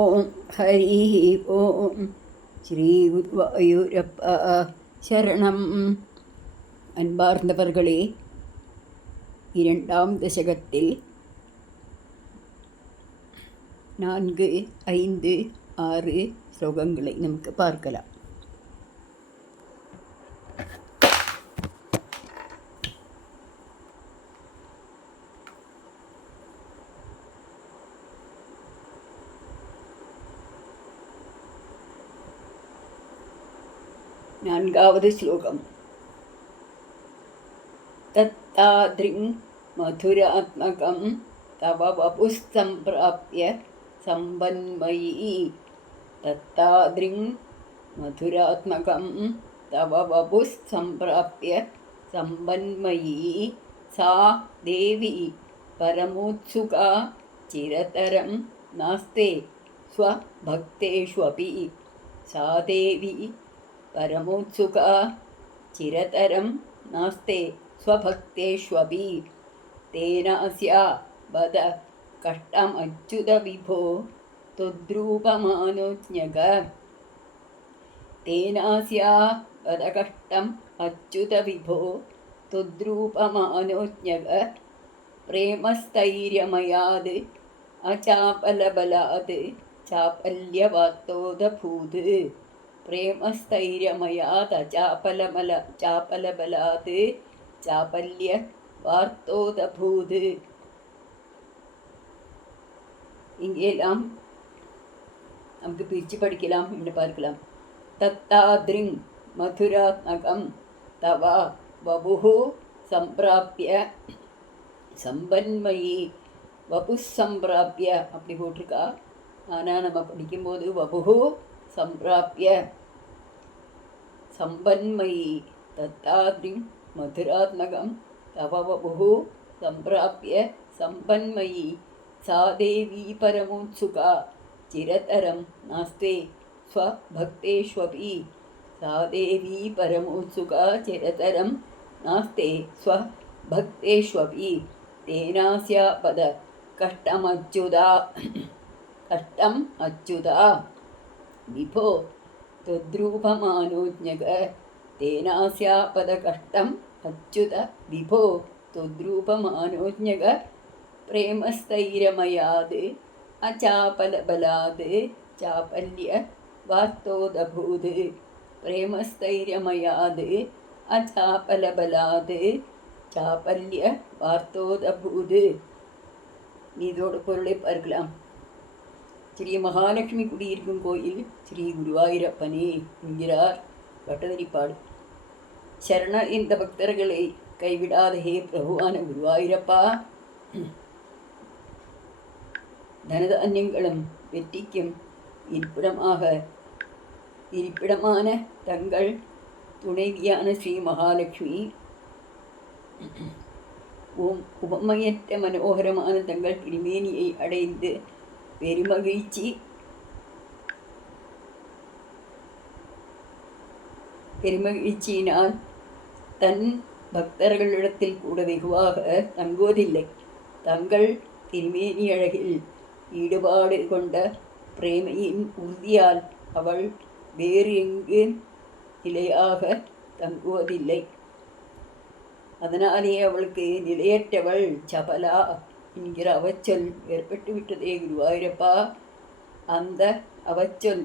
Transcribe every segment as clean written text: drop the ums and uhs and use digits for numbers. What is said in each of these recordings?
ஓம் ஹரி ஓம் ஸ்ரீ குருவாயூரப்பா சரணம். அன்பார்ந்தவர்களே, இரண்டாம் தசகத்தில் 4, 5, 6 ஸ்லோகங்களை நமக்கு பார்க்கலாம். நான்காவது ஸ்லோகம். தத்தாத்ரிங் மதுராத்மகம் தவ வபுஸ்சம்பிராப்ய சம்பன்மயி. தத்தாத்ரிங் மதுராத்மகம் தவ வபுஸ்சம்பிராப்ய சம்பன்மயி. சா தேவி பரமோத்சுகா சிரதரம் நாஸ்தே ஸ்வபக்தேஷ்வபி. சா தேவி பரமோத்சுகா சிரதரம் நாஸ்தே ஸ்வபக்தேஷ்வபி. தேனாஸ்யா வத கஷ்டமச்சுத விபோ தொத்ரூபமானோஜ்ஞக. தேனாஸ்யா வத கஷ்டம் அச்சுத விபோ தொத்ரூபமானோஜ்ஞக. பிரேமஸ்தைரியமயாத் அச்சாபலபலாத் சாபல்யவாத்தோதபூத். பிரேமஸ்தைரியமயாத் சாபலபலாத் சாபல்ய வார்த்தோதபூத். இங்கெல்லாம் நமக்கு பிரித்து படிக்கலாம் என்று பார்க்கலாம். தத்தாத்ரிங் மதுராத்மகம் தவா வபுஹு சம்பிராப்ய சம்பன்மயி. வபு சம்பிராப்ய அப்படி போட்டிருக்கா. ஆனால் நம்ம படிக்கும்போது வபுஹு சம்பிராப்ய சம்பன்மயி. தத்தாத்ரிங் மதுராத்மகம் தவ வபுஹு சம்பிராப்ய சம்பன்மயி. சா தேவி பரமோத்சுகா சிரதரம் நாஸ்தே ஸ்வபக்தேஷ்வபி. சா தேவி பரமோத்சுகா சிரதரம் நாஸ்தே ஸ்வபக்தேஷ்வபி. தேனாஸ்யா பத கஷ்டமச்சுதா விபோ தொத்ரூபமானோஜ்ஞக. தேனாஸ்யா பத கஷ்டம் அச்சுத விபோ தொத்ரூபமானோஜ்ஞக. பிரேமஸ்தைரமயாத் அச்சாபலபலாத் சாபல்ய வார்த்தோதபூத். பிரேமஸ்தைரமயாத் அச்சாபலபலாத் சாபல்ய வார்த்தோதபூத். இதோட பொருளை பார்க்கலாம். ஸ்ரீ மகாலட்சுமி குடியிருக்கும் கோயில் ஸ்ரீ குருவாயூரப்பனே என்கிறார் பட்டதிரிப்பாடு. சரண இந்த பக்தர்களை கைவிடாத ஹே பிரபுவான குருவாயூரப்பா, தனதான்யங்களும் வெற்றிக்கும் இருப்பிடமான தங்கள் துணைவியான ஸ்ரீ மகாலட்சுமி உபமையற்ற மனோகரமான தங்கள் திருமேனியை அடைந்து பெருமகிழ்ச்சியினால் தன் பக்தர்களிடத்தில் கூட வெகுவாக தங்குவதில்லை. தங்கள் திருமேனி அழகில் ஈடுபாடு கொண்ட பிரேமையின் உறுதியால் அவள் வேறு எங்கு நிலையாக தங்குவதில்லை. அதனாலே அவளுக்கு நிலையற்றவள் சபலா என்கிற அவச்சொல் ஏற்பட்டு விட்டதே குருவாயூரப்பா. அந்த அவச்சொல்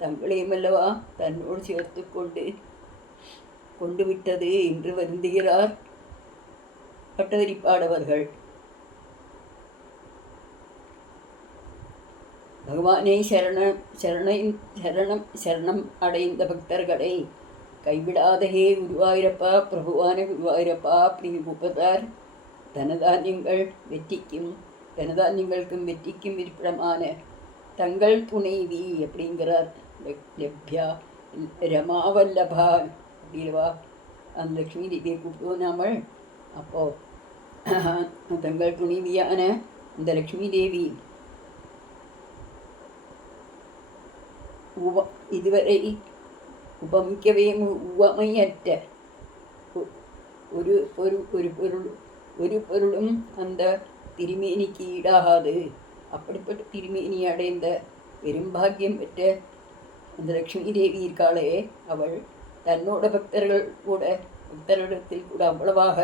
தங்களையுமல்லவா தன்னோடு சேர்த்து கொண்டு விட்டது என்று வருந்துகிறார் பட்டதிரிப்பாடவர்கள். பகவானே சரணம் அடைந்த பக்தர்களை கைவிடாத ஹே குருவாயூரப்பா, பிரபுவான குருவாயூரப்பா அப்படின்னு கூப்பிட்டார். தனதான்யங்களுக்கும் வெற்றிக்கும் இருப்பிடமான தங்கள் துணைவி அப்படிங்கிறார். லப்யா ரமாவல்லபா அப்படிவா அந்த லக்ஷ்மி தேவியை கூப்பிடுவோம் நாமல். அப்போது தங்கள் துணைவியான அந்த லக்ஷ்மி தேவி இதுவரை உபமிக்கவே உவமையற்ற ஒரு பொருளும் அந்த திருமேனிக்கு ஈடாகாது. அப்படிப்பட்ட திருமேனி அடைந்த பெரும்பாக்கியம் பெற்ற அந்த லக்ஷ்மி தேவி இருக்காளே, அவள் தன்னோட பக்தர்களிடத்தில் கூட அவ்வளவாக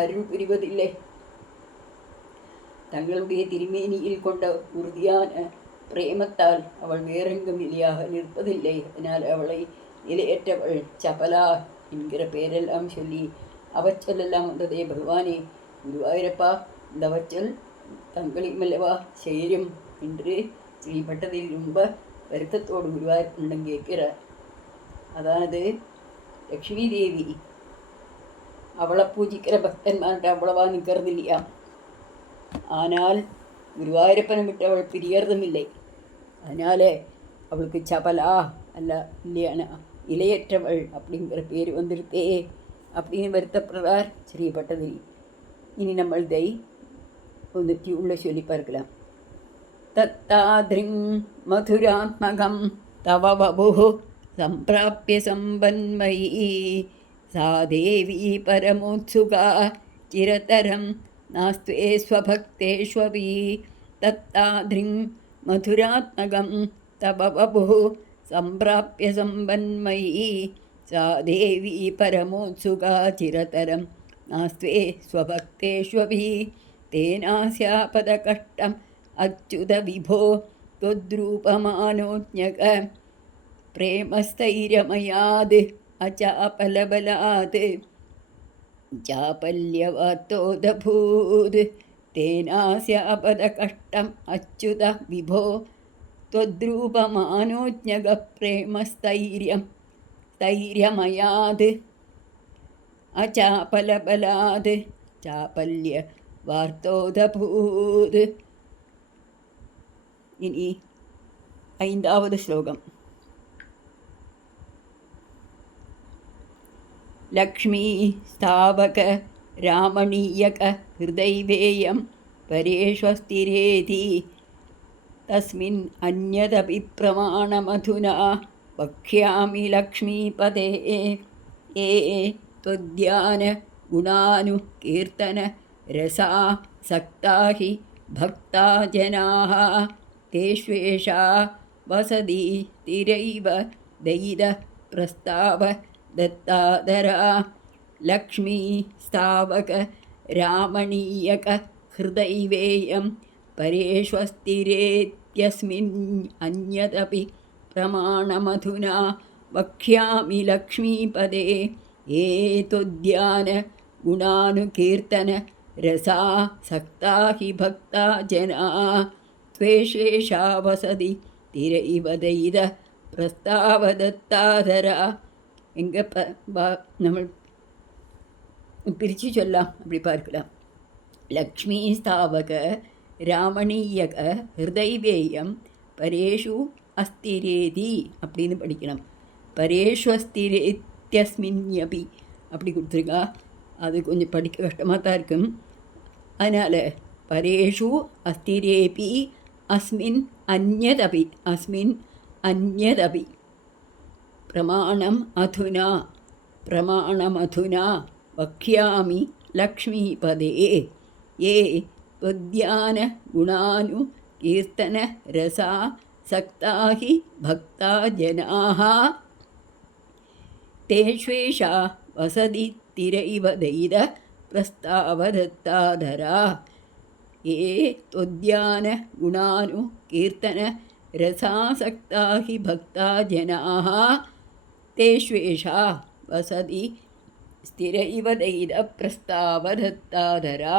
அருள் புரிவதில்லை. தங்களுடைய திருமேனியில் கொண்ட உறுதியான பிரேமத்தால் அவள் வேறெங்கும் நிலையாக நிற்பதில்லை. அதனால் அவளை நிலையற்றவள், சபலா என்கிற பெயரெல்லாம் சொல்லி அவச்சொல்லெல்லாம் வந்ததே. பகவானே குருவாயூரப்பா, இந்த அவச்சொல் தங்களையுமல்லவா சேரும் என்று ஸ்ரீபட்டதில் ரொம்ப வருத்தத்தோடு குருவாயூரப்பனிடம் கேட்கிறார். அதாவது லக்ஷ்மி தேவி அவளை பூஜிக்கிற பக்தன்மார்கிட்ட அவ்வளவா நிற்கிறது இல்லையா. ஆனால் குருவாயூரப்பனை விட்டு அவள் பிரியறதும் இல்லை. அதனால் அவளுக்கு சபலா அல்ல இல்லையானா இலையற்றவள் அப்படிங்கிற பேர் வந்திருக்கே அப்படின்னு வருத்தப்படுறார் ஸ்ரீபட்டதிரி. இனி நம்ம இதை ஒன்றுத்தி உள்ள சொல்லி பார்க்கலாம். தத்தாத்ரிங் மதுராத்மகம் தவ வபு சம்பிராப்ய சம்பன்மயி சா தேவி பரமோத்சுகா சிரதரம் நாஸ்துவே ஸ்வபக்தேஷ்வபி தத்தாத்ரிங் மதுராத்மகம் தவ வபு சம்பிராப்ய சம்பன்மயி சா தேவி பரமோத்சுகா சிரதரம் நாஸ்துவே ஸ்வபக்தேஷ்வபி தேனாஸ்யாபதகஷ்டம் அச்சுத விபோ त्वद्रूपमानोज्ञक प्रेमस्थैर्यमयाद् अचापलबलात् चापल्यवातोदभूत् तेनास्यापदकष्टम् अच्युत विभो त्वद्रूपमानोज्ञक प्रेमस्थैर्यमयाद् अचापलबलात् चापल्यवार्तोदभूत्. இனி 5வது ஸ்லோகம். லக்ஷ்மீ ஸ்தாவக ராமணீயக ஹிருதைவேயம் பரேஷ்வஸ்திரேதி தஸ்மின் அந்யதபி பிரமாணமதுனா வக்ஷ்யாமி லக்ஷ்மீபதே ஏ त्वद्यान गुणानु कीर्तन रसा सक्ताहि भक्ता जनाः तेष्वेषा वसति तिरैव दैद प्रस्ताव दत्तादरा लक्ष्मी स्थावक रामणीयक हृदैवेयं परेष्वस्तिरेत्यस्मिन् अन्यदपि प्रमाणमधुना वक्ष्यामि लक्ष्मीपदे ये त्वद्यान गुणानुकीर्तन रसा सक्ता हि भक्ता जना त्वेषेषा वसति तिरैव दैद பிரஸ்தாவதத்தாதரா. எங்கே நம்ம பிரித்து சொல்லலாம், அப்படி பார்க்கலாம். லக்ஷ்மி ஸ்தாவக ராமணீயக ஹிருதைவேயம் பரேஷு அஸ்திரேதி அப்படின்னு படிக்கணும். பரேஷு அஸ்திரேத்யஸ்மின்யபி அப்படி கொடுத்துருக்கா. அது கொஞ்சம் படிக்க கஷ்டமாக தான் இருக்கும். அதனால் பரேஷு அஸ்திரேபி அஸ்மின் அந்யதபி அஸ்மின் அந்யதபி பிரமாணம் அதுனா வக்ஷ்யாமி லக்ஷ்மீபதே ये त्वद्यान गुणानु कीर्तन रसा सक्ता हि भक्ता जनाः तेष्वेषा वसति तिरैव दैद प्रस्तावदत्ताधरा ये त्वद्यान गुणानु कीर्तन रसासक्ता हि भक्ता जनाः तेष्वेषा वसति स्थिरैव दैद प्रस्तावदत्ताधरा.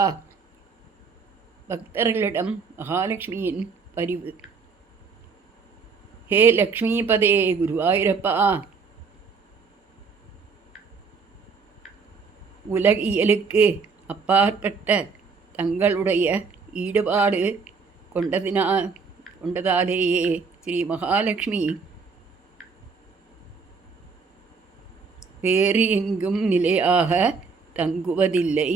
பக்தர்களிடம் மகாலட்சுமியின் பரிவு. ஹே லக்ஷ்மிபதே குருவாயூரப்பா, உலகியலுக்கு அப்பாற்பட்ட தங்களுடைய ஈடுபாடு கொண்டதாலேயே ஸ்ரீ மகாலட்சுமி வேறு எங்கும் நிலையாக தங்குவதில்லை.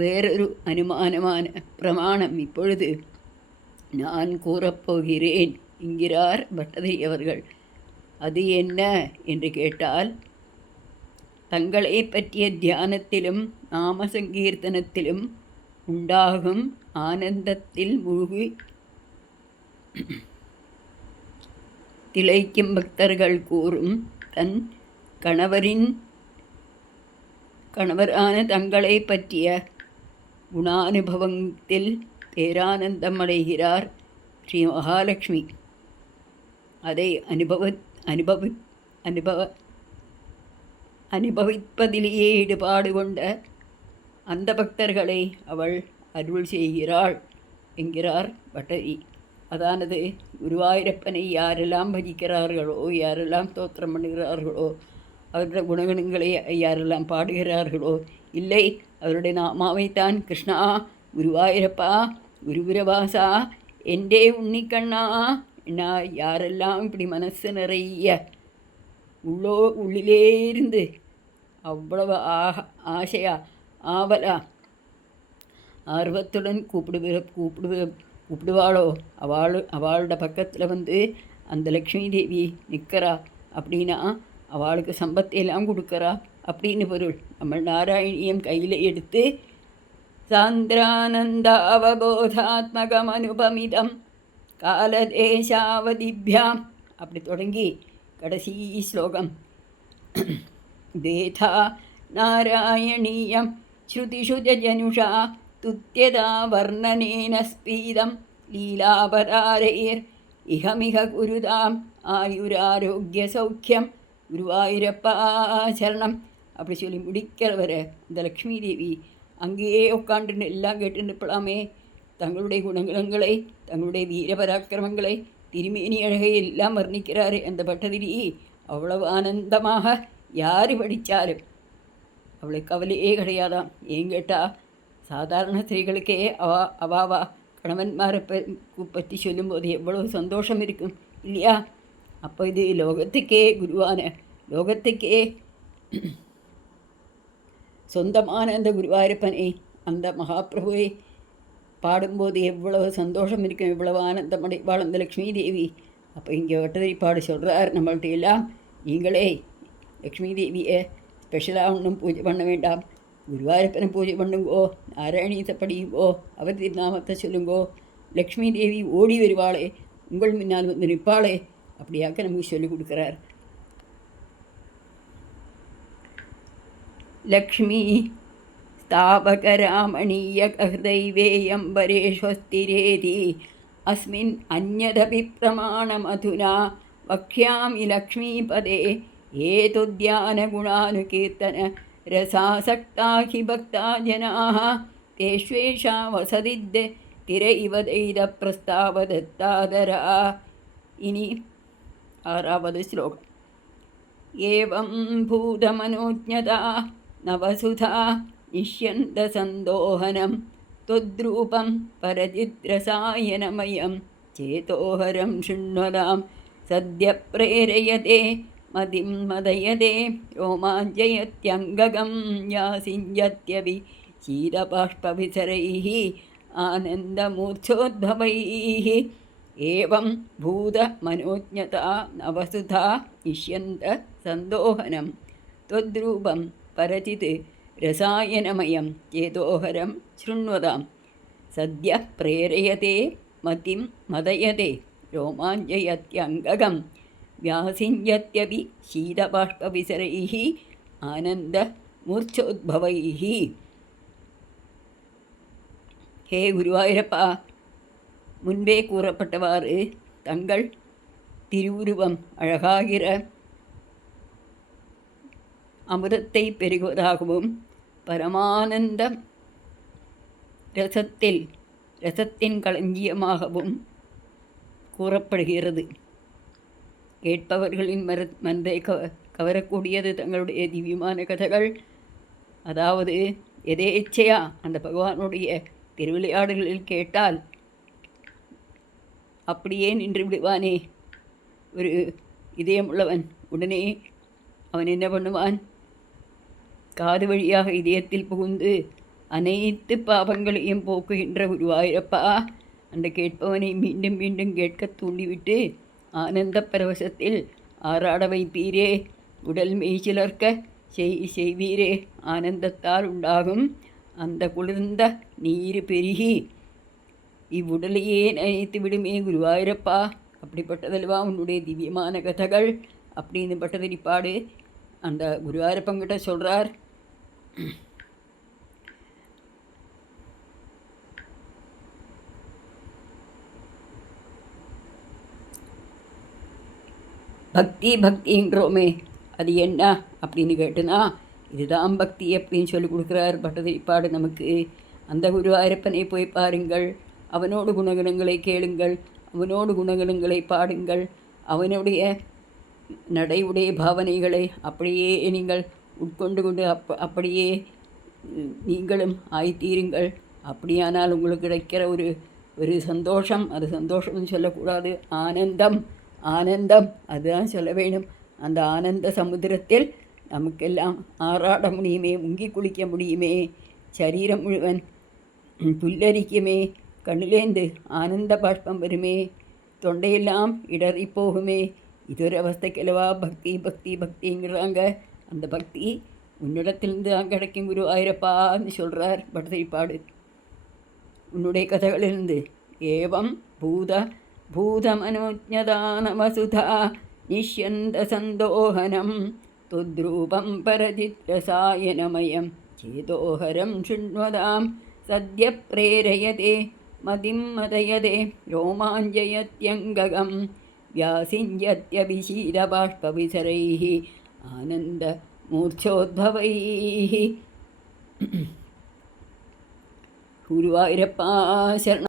வேறொரு அனுமானமான பிரமாணம் இப்பொழுது நான் கூறப்போகிறேன் என்கிறார் பட்டதிரி அவர்கள். அது என்ன என்று கேட்டால், தங்களை பற்றிய தியானத்திலும் நாம சங்கீர்த்தனத்திலும் உண்டாகும் ஆனந்தத்தில் மூழ்கி திளைக்கும் பக்தர்கள் கூறும் தன் கணவரான தங்களை பற்றிய குணானுபவத்தில் பேரானந்தம் அடைகிறார் ஸ்ரீ மகாலட்சுமி. அதை அனுபவிப்பதிலேயே ஈடுபாடு கொண்ட அந்த பக்தர்களை அவள் அருள் செய்கிறாள் என்கிறார் பட்டரி. அதானது குருவாயூரப்பனை யாரெல்லாம் பஜிக்கிறார்களோ, யாரெல்லாம் ஸ்தோத்திரம் பண்ணுகிறார்களோ, அவருடைய குணகணங்களை யாரெல்லாம் பாடுகிறார்களோ, இல்லை அவருடைய நாமாவைத்தான் கிருஷ்ணா, குருவாயூரப்பா, குருபுரவாசா, എൻ്റെ ഉണ്ണിക്കണ്ണാ എന്നാ யாரெல்லாம் இப்படி மனசு நிறைய உள்ளிலே இருந்து அவ்வளவு ஆசையா ஆவலா ஆர்வத்துடன் கூப்பிடுவாளோ அவளோட பக்கத்தில் வந்து அந்த லக்ஷ்மி தேவி நிற்கிறா அப்படின்னா அவளுக்கு சம்பத்தையெல்லாம் கொடுக்குறா அப்படின்னு பொருள். நம்ம நாராயணியம் கையில் எடுத்து சாந்திரானந்த அவபோதாத்மகமனுபமிதம் காலதேசாவதிபியாம் அப்படி தொடங்கி கடைசி ஸ்லோகம் தேதா நாராயணீயம் ஸ்ருதிஷு ஜனுஷா துத்யதா வர்ணனேன ஸ்பீதம் லீலாபதாரைர் இகமிக குருதாம் ஆயுராரோக்கிய சௌக்கியம் குருவாயூரப்பா சரணம் அப்படி சொல்லி முடிக்கிறவரை இந்த லக்ஷ்மி தேவி அங்கேயே உட்காண்டுன்னு எல்லாம் கேட்டு நிற்பலாமே. தங்களுடைய குணங்களை, தங்களுடைய வீரபராக்கிரமங்களை, திருமேனி அழகை எல்லாம் வர்ணிக்கிறார் அந்த பட்டதிரி. அவ்வளவு ஆனந்தமாக யார் படித்தாலும் அவளுக்கு கவலையே கிடையாதாம். ஏன் கேட்டால் சாதாரண ஸ்திரீகளுக்கே அவாவா கணவன்மாரை பற்றி சொல்லும்போது எவ்வளவு சந்தோஷம் இருக்கும் இல்லையா? அப்போ இது லோகத்துக்கே குருவான, லோகத்துக்கே சொந்தமான அந்த குருவாயூரப்பனை, அந்த மகாபிரபுவை பாடும்போது எவ்வளவு சந்தோஷம் இருக்கும், எவ்வளவு ஆனந்தம் அடைவாள் அந்த லக்ஷ்மி தேவி. அப்போ இங்கே வட்டதிரி பாடு சொல்கிறார் நம்மள்ட்ட எல்லாம், நீங்களே லக்ஷ்மி தேவியை ஸ்பெஷலாக ஒன்றும் பூஜை பண்ண வேண்டாம், குருவாயூரப்பனை பூஜை பண்ணுங்கோ, நாராயணீயத்தை படியுங்கோ, அவர் திருநாமத்தை சொல்லுங்கோ, லக்ஷ்மி தேவி ஓடி வருவாளே, உங்கள் முன்னால் வந்து நிற்பாளே, அப்படியாக்க நமக்கு சொல்லிக் கொடுக்குறார். லக்ஷ்மி ஸ்தாபகராமணீயகைவேயம்பரேஷ்வஸ்திரேதி அஸ்மின் அந்யதபி பிரமாணமதுனா வக்ஷ்யாமி லக்ஷ்மீபதே ஏதுத்யானகுணானுகீர்த்தன ரசாசக்தா ஹி பக்தா ஜனாः தேஷ்வேஷா வசதித் திர இவ தைத பிரஸ்தாவதத்தாதரா. இனி 6வது ஸ்லோகம். ஏவம் பூதமனோஜ்ஞதா நவசுதா நிஷ்யந்தசந்தோஹனம் त्वद्रूपं परचिद्रसायनमयं चेतोहरं शृण्वतां सद्य प्रेरयते मतिं मदयते रोमाञ्जयत्यङ्गगं यासिञ्जत्यपि शीतबाष्पविसरैः आनन्दमूर्च्छोद्भवैः एवं भूतमनोज्ञता नवसुधा निष्यन्तसन्दोहनं त्वद्रूपं परचित् रसायनमयं चेतोहरं शृण्वतां सद्यः प्रेरयते मतिं मदयते रोमाञ्जयत्यङ्गगं व्यासिञ्जत्यपि शीतबाष्पविसरैः आनन्दमूर्च्छोद्भवैः. ஹே குருவாயூரப்பா, முன்பே கூறப்பட்டவாறு தங்கள் திருவுருவம் அழகாகிற அமிர்தத்தை பெருகுவதாகவும் பரமானந்த ரசத்தின் களஞ்சியமாகவும் கூறப்படுகிறது. கேட்பவர்களின் மனதை கவரக்கூடியது தங்களுடைய திவ்யமான கதைகள். அதாவது எதேச்சையா அந்த பகவானுடைய திருவிளையாடுகளில் கேட்டால் அப்படியே நின்று விடுவானே ஒரு இதயமுள்ளவன். உடனே அவன் என்ன பண்ணுவான்? காது வழியாக இதயத்தில் புகுந்து அனைத்து பாவங்களையும் போக்குகின்ற குருவாயூரப்பா, அந்த கேட்பவனை மீண்டும் மீண்டும் கேட்க தூண்டிவிட்டு ஆனந்த பரவசத்தில் ஆராட வைப்பீரே, உடல் மெய்சிலர்க்க செய்வீரே. ஆனந்தத்தால் உண்டாகும் அந்த குளிர்ந்த நீர் பெருகி இவ்வுடலையே நினைத்து விடுமே குருவாயூரப்பா. அப்படிப்பட்டதல்வா உன்னுடைய திவ்யமான கதைகள் அப்படின்னு பட்டதிரிப்பாடு அந்த குருவாயூரப்பங்கிட்ட சொல்கிறார். பக்தி பக்தின்றோமே, அது என்ன அப்படின்னு கேட்டுனா, இதுதான் பக்தி அப்படின்னு சொல்லி கொடுக்குறார் பட்டதிரிப்பாடு நமக்கு. அந்த குருவாயூரப்பனை போய் பாருங்கள், அவனோடு குணகணங்களை கேளுங்கள், அவனோடு குணகணங்களை பாடுங்கள், அவனுடைய நடையுடைய பாவனைகளை அப்படியே நீங்கள் உட்கொண்டு கொண்டு அப்படியே நீங்களும் ஆய்த்தீருங்கள். அப்படியானால் உங்களுக்கு கிடைக்கிற ஒரு சந்தோஷம், அது சந்தோஷம்னு சொல்லக்கூடாது, ஆனந்தம். ஆனந்தம் அதுதான் சொல்ல வேணும். அந்த ஆனந்த சமுத்திரத்தில் நமக்கெல்லாம் ஆறாட முடியுமே, முங்கி குளிக்க முடியுமே, சரீரம் முழுவன் புல்லரிக்குமே, கண்ணிலேந்து ஆனந்த பாஷ்பம் வருமே, தொண்டையெல்லாம் இடறி போகுமே. இதொரு அவஸ்தைக்கெல்லவா பக்தி பக்தி பக்திங்கிறாங்க. அந்த பக்தி உன்னிடத்திலிருந்து தான் கிடைக்கும் குருவாயூரப்பான்னு சொல்கிறார் பட்டதிரிப்பாடு உன்னுடைய கதைகளிலிருந்து. ஏவம் பூதமனோஜதானவசுதா நிஷ்யந்த சந்தோஹனம் துத்ரூபம் பரதித்ரசாயனமயம் சேதோஹரம் சுண்வதாம் சத்ய பிரேரயதே மதிம் மதயதே ரோமாஞ்சயத்யங்ககம் व्यासिञ्जत्यभिशीरबाष्पविसरैः आनन्दमूर्च्छोद्भवैः. गुरुवायूरप्पा शरणं.